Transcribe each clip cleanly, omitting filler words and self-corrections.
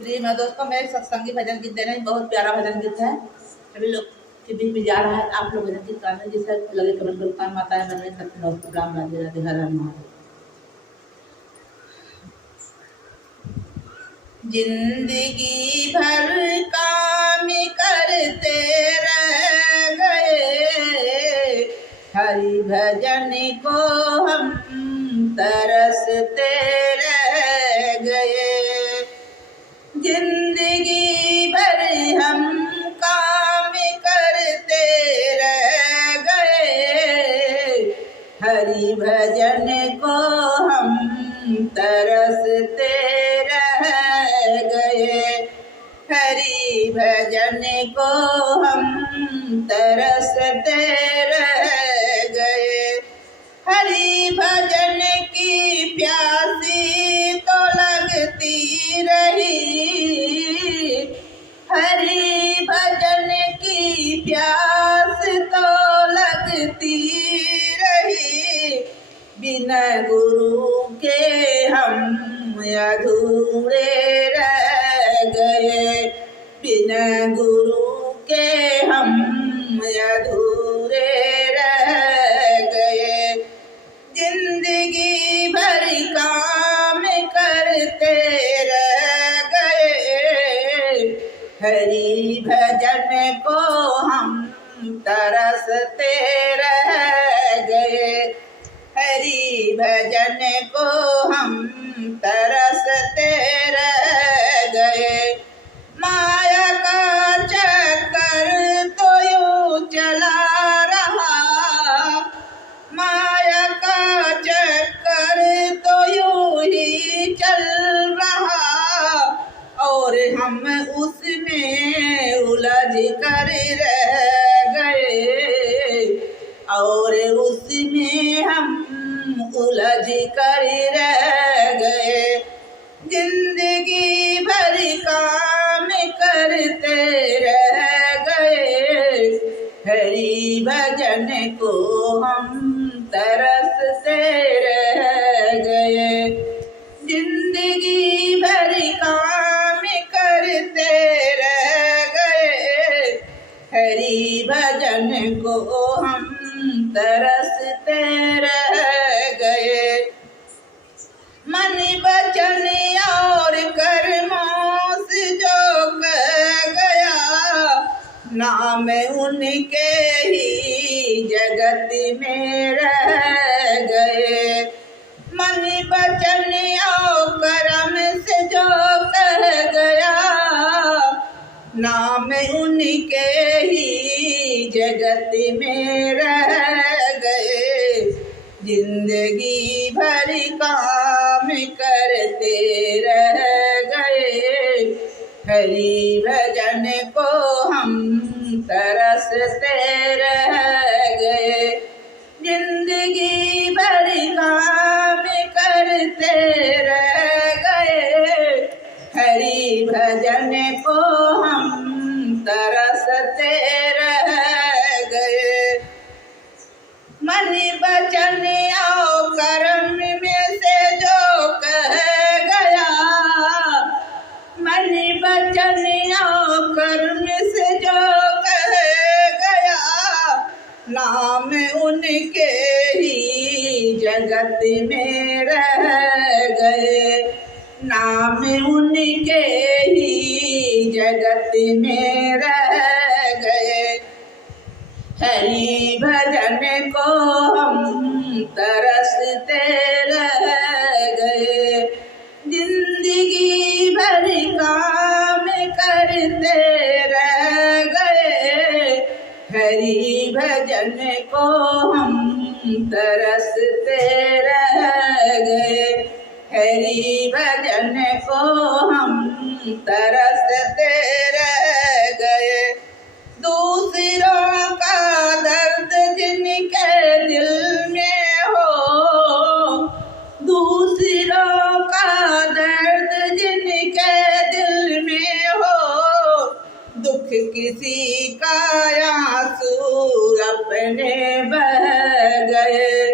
प्रिय मैं दोस्तों, मैं एक सत्संगी भजन गीत दे रही हूँ। बहुत प्यारा भजन गीत है। सभी लोग के बीच में जा रहा है। आप लोग भजन गीत गाने जिससे लगे कमेंट करो। कान माता है मन में सत्य नमस्ते राम राधे राधे हर हर महादेव। जिंदगी भर काम करते रह गए, हरि भजन को हम तरसते रह गए। जिंदगी भर हम काम करते रह गए, हरि भजन को हम तरसते रह गए। हरि भजन को हम तरसते रह गए। हरि भजन की प्यासी तो लगती रही, हरि भजन की प्यास तो लगती रही। बिना गुरु के हम अधूरे रह गए, बिना गुरु के हम अधूरे रह गए। जिंदगी भर काम करते रह गए, हरि भजन को हम तरसते रह गए। हरि भजन को हम तरसते रह गए। माया का चक्कर तो यूं चला रहा, माया का चक्कर तो यूं ही चल रहा, और हम उसमें उलझ कर रह गए, और उसमें हम उलझ कर रह गए। जिंदगी भर काम करते रह गए, हरि भजन को हम तरसते रह गए। जिंदगी भर काम करते रह गए, हरि भजन को हम तरसते रह गए। मन वचन और कर्मों से जो कह गया, नाम उनके ही जगत में रह गए। मन वचन और कर्म से जो कह गया, नाम उनके ही जगत में रह गए। जिंदगी भर काम करते रह गए, हरि भजन को हम तरसते रह गए। जिंदगी भर काम करते रह गए, हरि भजन को हम तरसते रह गए। मन वचन और कर्म में से जो कह गया, मन वचन और कर्म से जो कह गया, नाम उनके ही जगत में रह गए। नाम उनके ही जगत में रह गए। हरि भजन को हम तरसते रह गए। जिंदगी भर काम करते रह गए, हरि भजन को हम तरसते रह गए। हरि भजन को हम तरसते रह गए। दूसरों का दर्द जिनके दिल में हो, दूसरों का दर्द जिनके दिल में हो, दुख किसी का आंसू अपने बह गए।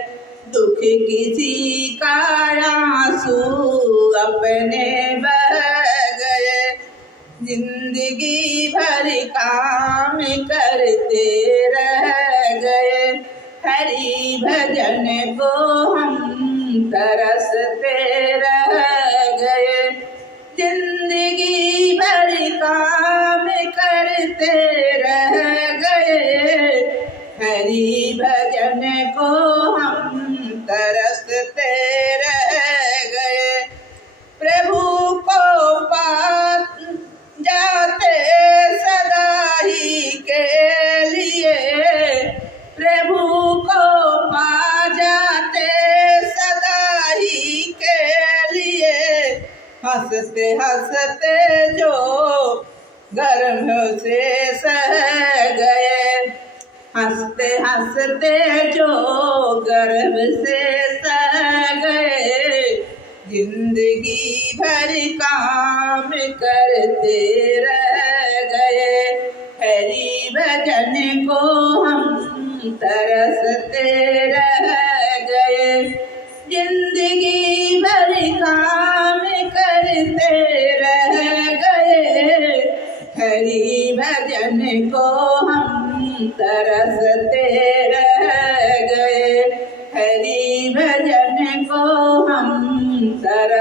दुख किसी का आंसू अपने बह गए। जिंदगी भर काम करते रह गए, हरि भजन को हम तरसते रह गए। जिंदगी भर काम करते रह गए, हरि भजन को हम तरसते रह गए। प्रभु को पा जाते सदा ही के लिए, प्रभु को पा जाते सदा ही के लिए। हंसते हंसते जो गर्भ से सह गए, हंसते हंसते जो गर्भ से सह गए। जिंदगी भर काम करते रह गए, हरि भजन को हम तरसते रह गए। जिंदगी भर काम करते रह गए, हरि भजन को हम तरसते रह गए। हरि भजन को हम तरसते